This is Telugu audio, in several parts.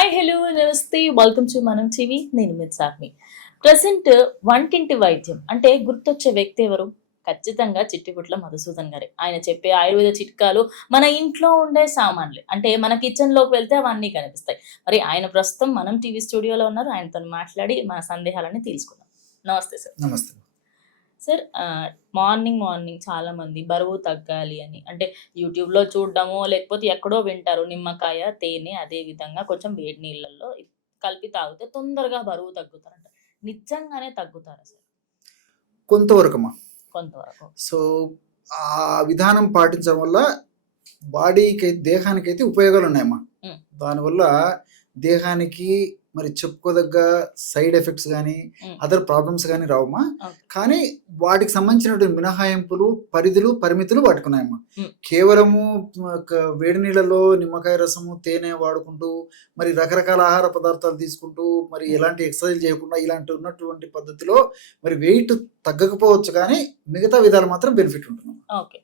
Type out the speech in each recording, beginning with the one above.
హాయ్ హలో నమస్తే వెల్కమ్ టు మనం టీవీ. నేను మీ సార్మి. ప్రజెంట్ వంటింటి వైద్యం అంటే గుర్తొచ్చే వ్యక్తి ఎవరు? ఖచ్చితంగా చిట్టిపుట్ల మధుసూదన్ గారే. ఆయన చెప్పే ఆయుర్వేద చిట్కాలు మన ఇంట్లో ఉండే సామాన్లే. అంటే మన కిచెన్లోకి వెళ్తే అవన్నీ కనిపిస్తాయి. మరి ఆయన ప్రస్తుతం మనం టీవీ స్టూడియోలో ఉన్నారు. ఆయనతో మాట్లాడి మన సందేహాలన్నీ తెలుసుకుందాం. నమస్తే సార్. నమస్తే. సార్ మార్నింగ్ చాలామంది బరువు తగ్గాలి అని అంటే యూట్యూబ్‌లో చూడడమో, లేకపోతే ఎక్కడో వింటారు. నిమ్మకాయ, తేనె అదే విధంగా కొంచెం వేడి నీళ్ళల్లో కలిపి తాగితే తొందరగా బరువు తగ్గుతారంట. నిజంగానే తగ్గుతారా సార్? కొంతవరకమ్మా. కొంతవరకు. సో, ఆ విధానం పాటించడం వల్ల దేహానికైతే ఉపయోగాలున్నాయమ్మా. హ్మ్. దానివల్ల దేహానికి మరి చెప్పుకోదగ్గ సైడ్ ఎఫెక్ట్స్ గానీ, హ్మ్. అదర్ ప్రాబ్లమ్స్ గానీ రావమ్మా. ఓకే. కానీ వాటికి సంబంధించినటువంటి మినహాయింపులు, పరిమితులు వాటికున్నాయమ్మా. హ్మ్. కేవలము వేడి నీళ్ళలో నిమ్మకాయ రసము, తేనె వాడుకుంటూ, మరి రకరకాల ఆహార పదార్థాలు తీసుకుంటూ, మరి ఎలాంటి ఎక్సర్సైజ్ చేయకుండా ఇలాంటి ఉన్నటువంటి పద్ధతిలో మరి వెయిట్ తగ్గకపోవచ్చు కానీ, మిగతా విధాలు మాత్రం బెనిఫిట్ ఉంటుందమ్మా. ఓకే.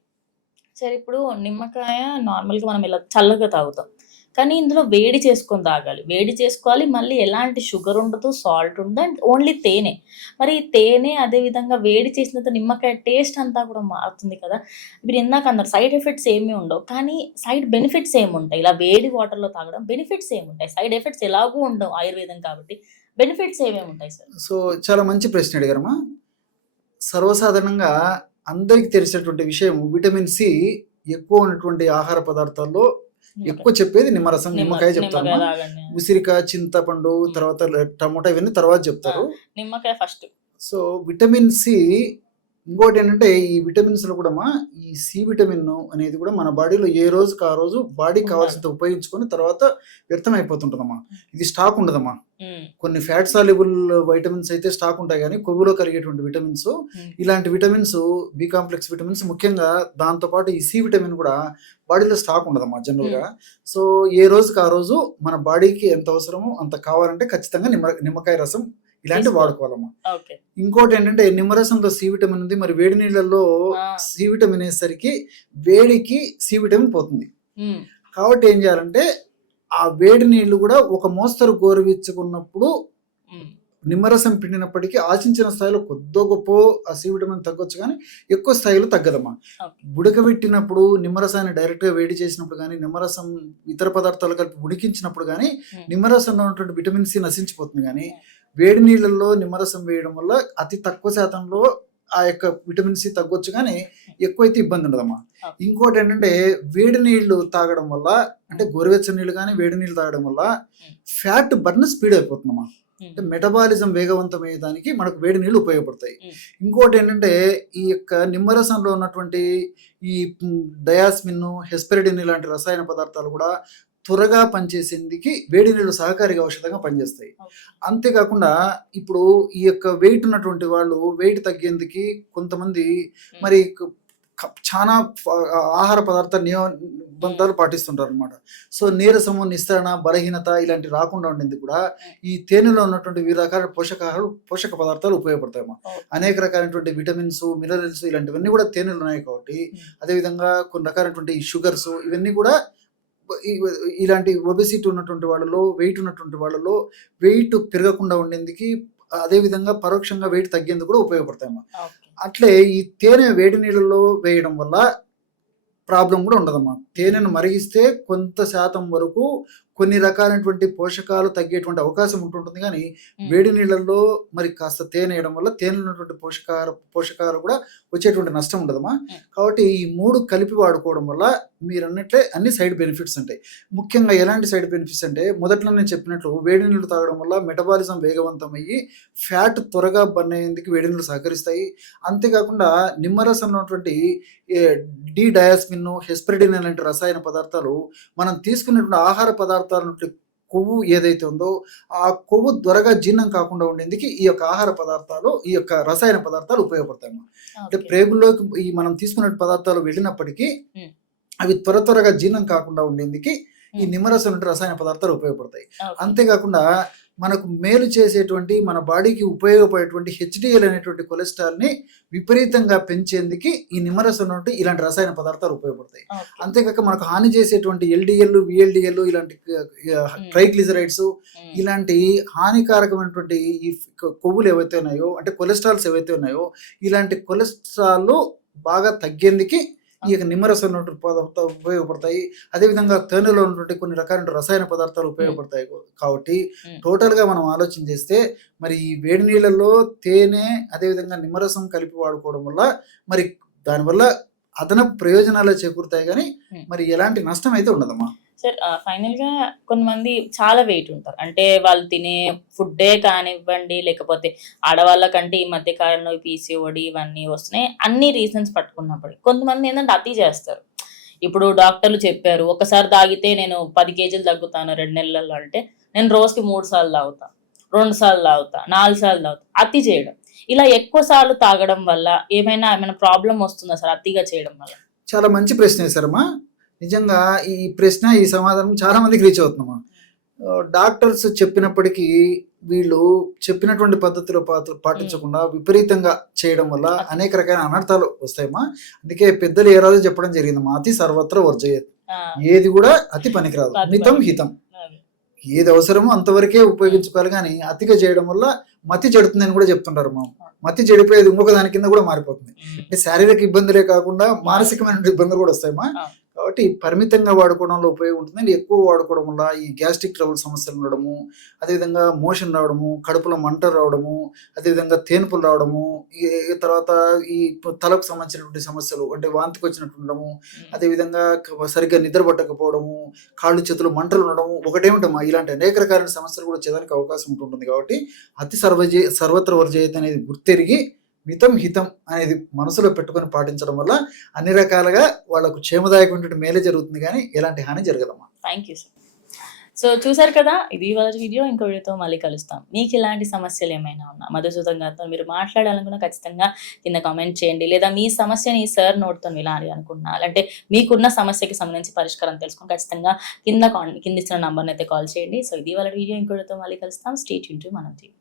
సరే ఇప్పుడు నిమ్మకాయ నార్మల్‌గా మనం ఇలా చల్లగా తాగుతాం. కానీ ఇందులో వేడి చేసుకొని తాగాలి. వేడి చేసుకోవాలి. మళ్ళీ ఎలాంటి షుగర్ ఉండదు, సాల్ట్ ఉండదు. అండ్ ఓన్లీ తేనె. మరి ఈ తేనె అదే విధంగా వేడి చేసినంత నిమ్మకాయ టేస్ట్ అంతా కూడా మారుతుంది కదా! మీరు ఇందాక అన్నారు సైడ్ ఎఫెక్ట్స్ ఏమీ ఉండవు. కానీ సైడ్ బెనిఫిట్స్ ఏముంటాయి? ఇలా వేడి వాటర్‌లో తాగడం బెనిఫిట్స్ ఏముంటాయి? సైడ్ ఎఫెక్ట్స్ ఎలాగూ ఉండవు ఆయుర్వేదం కాబట్టి. బెనిఫిట్స్ ఏమేమి ఉంటాయి సార్? సో, చాలా మంచి ప్రశ్న అడిగారమ్మా. సర్వసాధారణంగా అందరికి తెలిసినటువంటి విషయం విటమిన్ సి ఎక్కువ ఉన్నటువంటి ఆహార పదార్థాల్లో ఎక్కువ చెప్పేది నిమ్మరసం, నిమ్మకాయ చెప్తారమ్మా. తాగండి. ఉసిరిక, చింతపండు, తర్వాత టమోటా ఇవన్నీ తర్వాత చెప్తారు. నిమ్మకాయ ఫస్ట్. సో, విటమిన్ సి ఇంకోటి ఏంటంటే ఈ విటమిన్స్‌లో కూడామా ఈ సి విటమిన్ అనేది కూడా మన బాడీలో ఏ రోజుకి ఆ రోజు బాడీకి కావాల్సినంత ఉపయోగించుకొని తర్వాత వ్యర్థం అయిపోతుంటదమ్మా. ఇది స్టాక్ ఉండదమ్మా. కొన్ని ఫ్యాట్ సాల్యుబుల్ వైటమిన్స్ అయితే స్టాక్ ఉంటాయి కానీ కొవ్వులో కరిగేటువంటి విటమిన్స్, ఇలాంటి విటమిన్స్, బి కాంప్లెక్స్ విటమిన్స్ ముఖ్యంగా దాంతో పాటు ఈ సి విటమిన్ కూడా బాడీలో స్టాక్ ఉండదమ్మా జనరల్‌గా. సో, ఏ రోజుకి ఆ రోజు మన బాడీకి ఎంత అవసరమో అంత కావాలంటే ఖచ్చితంగా నిమ్మకాయ రసం ఇలాంటివి వాడుకోవాలమ్మా. ఓకే. ఇంకోటి ఏంటంటే నిమ్మరసంలో సి విటమిన్ ఉంది. మరి వేడి నీళ్ళల్లో సి విటమిన్ వేసేసరికి వేడికి సి విటమిన్ పోతుంది. కాబట్టి ఏం చేయాలంటే ఆ వేడి నీళ్లు కూడా ఒక మోస్తరు గోరువెచ్చుకున్నప్పుడు నిమ్మరసం పిండినప్పటికీ ఆశించిన స్థాయిలో కొద్దో గొప్ప ఆ సి విటమిన్ తగ్గొచ్చు కానీ ఎక్కువ స్థాయిలో తగ్గదమ్మా. ఉడకబెట్టినప్పుడు నిమ్మరసాన్ని డైరెక్ట్గా వేడి చేసినప్పుడు కానీ, నిమ్మరసం ఇతర పదార్థాలు కలిపి ఉడికించినప్పుడు కానీ నిమ్మరసంలో ఉన్నటువంటి విటమిన్ సి నశించిపోతుంది. కానీ వేడి నీళ్ళల్లో నిమ్మరసం వేయడం వల్ల అతి తక్కువ శాతంలో ఆ యొక్క విటమిన్ సి తగ్గొచ్చు కానీ ఎక్కువైతే ఇబ్బంది ఉండదమ్మా. ఇంకోటి ఏంటంటే వేడి నీళ్లు తాగడం వల్ల, అంటే గోరువెచ్చని నీళ్ళు కానీ వేడి నీళ్ళు తాగడం వల్ల ఫ్యాట్ బర్న్ స్పీడ్ అయిపోతుందమ్మా. అంటే మెటబాలిజం వేగవంతమయ్యేదానికి మనకు వేడి నీళ్ళు ఉపయోగపడతాయి. ఇంకోటి ఏంటంటే ఈ యొక్క నిమ్మరసంలో ఉన్నటువంటి ఈ డయాస్మిన్, హెస్పెరిడిన్ ఇలాంటి రసాయన పదార్థాలు కూడా త్వరగా పనిచేసేందుకు వేడి నీళ్ళు సహకారిగా ఔషధంగా పనిచేస్తాయి. అంతేకాకుండా ఇప్పుడు ఈ యొక్క వెయిట్ ఉన్నటువంటి వాళ్ళు వెయిట్ తగ్గేందుకు కొంతమంది మరి చాలా ఆహార పదార్థ నిబంధనలు పాటిస్తుంటారు అనమాట. సో, నీరసము, నిస్సరణ, బలహీనత ఇలాంటివి రాకుండా ఉండేందుకు కూడా ఈ తేనెలో ఉన్నటువంటి వివిధ రకాల పోషక పదార్థాలు ఉపయోగపడతాయమ్మా. అనేక రకాలైనటువంటి విటమిన్స్, మినరల్స్ ఇలాంటివన్నీ కూడా తేనెలు ఉన్నాయి కాబట్టి, అదేవిధంగా కొన్ని రకాలైనటువంటి షుగర్స్ ఇవన్నీ కూడా ఇలాంటి ఒబెసిటీ ఉన్నటువంటి వాళ్ళలో, వెయిట్ ఉన్నటువంటి వాళ్ళలో వెయిట్ పెరగకుండా ఉండేందుకు, అదేవిధంగా పరోక్షంగా వెయిట్ తగ్గేందుకు కూడా ఉపయోగపడతాయమ్మా. అట్లే ఈ తేనె వేడి నీళ్ళలో వేయడం వల్ల ప్రాబ్లం కూడా ఉండదమ్మా. తేనెను మరిగిస్తే కొంత శాతం వరకు కొన్ని రకాలైనటువంటి పోషకాలు తగ్గేటువంటి అవకాశం ఉంటుంటుంది. కానీ వేడి నీళ్ళల్లో మరి కాస్త తేనె వేయడం వల్ల తేనెలో ఉన్నటువంటి పోషకాలు కూడా వచ్చేటువంటి నష్టం ఉండదమ్మా. కాబట్టి ఈ 3 కలిపి వాడుకోవడం వల్ల మీరు అన్నట్లే అన్ని సైడ్ బెనిఫిట్స్ ఉంటాయి. ముఖ్యంగా ఎలాంటి సైడ్ బెనిఫిట్స్ అంటే మొదట్లో నేను చెప్పినట్లు వేడి నీళ్ళు తాగడం వల్ల మెటబాలిజం వేగవంతమయ్యి ఫ్యాట్ త్వరగా బర్న్ అయ్యేందుకు వేడి నీళ్ళు సహకరిస్తాయి. అంతేకాకుండా నిమ్మరసంలో ఉన్నటువంటి డి డయాస్మిన్, హెస్పెరిడిన్ లాంటి రసాయన పదార్థాలు మనం తీసుకున్నటువంటి ఆహార పదార్థాల నుండి కొవ్వు ఏదైతే ఉందో ఆ కొవ్వు త్వరగా జీర్ణం కాకుండా ఉండేందుకు ఈ యొక్క ఆహార పదార్థాలు, ఈ యొక్క రసాయన పదార్థాలు ఉపయోగపడతాయి. అంటే ప్రేగుల్లోకి ఈ మనం తీసుకునే పదార్థాలు వెళ్ళినప్పటికీ అవి త్వరగా జీర్ణం కాకుండా ఉండేందుకు ఈ నిమ్మరసం నుండి రసాయన పదార్థాలు ఉపయోగపడతాయి. అంతేకాకుండా మనకు మేలు చేసేటువంటి మన బాడీకి ఉపయోగపడేటువంటి హెచ్డిఎల్ అనేటువంటి కొలెస్ట్రాల్ని విపరీతంగా పెంచేందుకు ఈ నిమ్మరసం నుండి ఇలాంటి రసాయన పదార్థాలు ఉపయోగపడతాయి. ఓకే. అంతేకాక మనకు హాని చేసేటువంటి ఎల్డిఎల్, విఎల్డిఎల్ ఇలాంటి ట్రైగ్లిజరైడ్స్ ఇలాంటి హానికారకమైనటువంటి ఈ కొవ్వులు ఏవైతే ఉన్నాయో, అంటే కొలెస్ట్రాల్స్ ఏవైతే ఉన్నాయో, ఇలాంటి కొలెస్ట్రాల్ బాగా తగ్గేందుకు ఈ యొక్క నిమ్మరసం పదార్థాలు ఉపయోగపడతాయి. అదేవిధంగా తేనెలో ఉన్నటువంటి కొన్ని రకాల రసాయన పదార్థాలు ఉపయోగపడతాయి. కాబట్టి టోటల్గా మనం ఆలోచన చేస్తే మరి ఈ వేడి నీళ్ళల్లో తేనె అదేవిధంగా నిమ్మరసం కలిపి వాడుకోవడం వల్ల మరి దానివల్ల అదనపు ప్రయోజనాలు చేకూరుతాయి, కానీ మరి ఎలాంటి నష్టం అయితే ఉండదమ్మా. సార్ ఫైనల్గా కొంతమంది చాలా వెయిట్ ఉంటారు, అంటే వాళ్ళు తినే ఫుడ్డే కానివ్వండి, లేకపోతే ఆడవాళ్ళకంటే ఈ మధ్య కాలంలో పీసీఓడి ఇవన్నీ వస్తున్నాయి, అన్ని రీజన్స్ పట్టుకున్నప్పుడు కొంతమంది ఏంటంటే అతి చేస్తారు. ఇప్పుడు డాక్టర్లు చెప్పారు ఒకసారి తాగితే నేను 10 కేజీలు తగ్గుతాను 2 నెలల్లో, అంటే నేను రోజుకి 3 సార్లు తాగుతా, 2 సార్లు తాగుతా, 4 సార్లు తాగుతా. అతి చేయడం, ఇలా ఎక్కువ సార్లు తాగడం వల్ల ఏమైనా ప్రాబ్లం వస్తుందా సార్ అతిగా చేయడం వల్ల? చాలా మంచి ప్రశ్న వేశారమ్మా. నిజంగా ఈ ప్రశ్న, ఈ సమాధానం చాలా మందికి రీచ్ అవుతుందమ్మా. డాక్టర్స్ చెప్పినప్పటికీ వీళ్ళు చెప్పినటువంటి పద్ధతిలో పాటించకుండా విపరీతంగా చేయడం వల్ల అనేక రకాల అనర్థాలు వస్తాయమ్మా. అందుకే పెద్దలు ఏ రోజు చెప్పడం జరిగిందమ్మా, అతి సర్వత్ర వర్జయేత్. ఏది కూడా అతి పనికిరాదు, మితం హితం. ఏది అవసరమో అంతవరకే ఉపయోగించుకోవాలి, కానీ అతిగా చేయడం వల్ల మతి చెడుతుందని కూడా చెప్తుంటారు. మా మతి చెడిపోయేది ఇంకొక దాని కింద కూడా మారిపోతుంది. అంటే శారీరక ఇబ్బందులే కాకుండా మానసికమైన ఇబ్బందులు కూడా వస్తాయమ్మా. కాబట్టి పరిమితంగా వాడుకోవడంలో ఉపయోగం ఉంటుంది. ఎక్కువ వాడుకోవడం వల్ల ఈ గ్యాస్ట్రిక్ ట్రబుల్ సమస్యలు ఉండడము, అదేవిధంగా మోషన్ రావడము, కడుపులో మంట రావడము, అదేవిధంగా తేన్పులు రావడము, ఈ తర్వాత ఈ తలకు సంబంధించినటువంటి సమస్యలు అంటే వాంతికి వచ్చినట్టు ఉండడము, అదేవిధంగా సరిగ్గా నిద్ర పట్టకపోవడము, కాళ్ళు చేతులు మంటలు ఉండడము, ఒకటేమిటమ్మా ఇలాంటి అనేక రకాల సమస్యలు కూడా వచ్చేదానికి అవకాశం ఉంటుంది. కాబట్టి అతి సర్వత్ర వర్జయేత్ అనేది గుర్తెరిగి మితం హితం అనేది మనసులో పెట్టుకొని పాటించడం వల్ల అన్ని రకాలుగా వాళ్ళకు క్షేమదాయకమైనటువంటి మేలే జరుగుతుంది, కానీ ఎలాంటి హాని జరగదమ్మా. Thank you sir. సో చూసారు కదా, ఇది వాళ్ళ వీడియో. ఇంకో వీడియోతో మళ్ళీ కలుస్తాం. మీకు ఇలాంటి సమస్యలు ఏమైనా ఉన్నా మధుసూదన్ గారితో మీరు మాట్లాడాలనుకున్నా ఖచ్చితంగా కింద కామెంట్ చేయండి, లేదా మీ సమస్యని సార్ నోట్తో వినాలి అనుకున్నా, అంటే మీకున్న సమస్యకి సంబంధించి పరిష్కారం తెలుసుకుని ఖచ్చితంగా కింద ఇచ్చిన నంబర్ని అయితే కాల్ చేయండి. సో ఇది వాళ్ళ వీడియో. ఇంకో వీడియోతో మళ్ళీ కలుస్తాం. స్టే ట్యూన్ టు మనం టీవీ.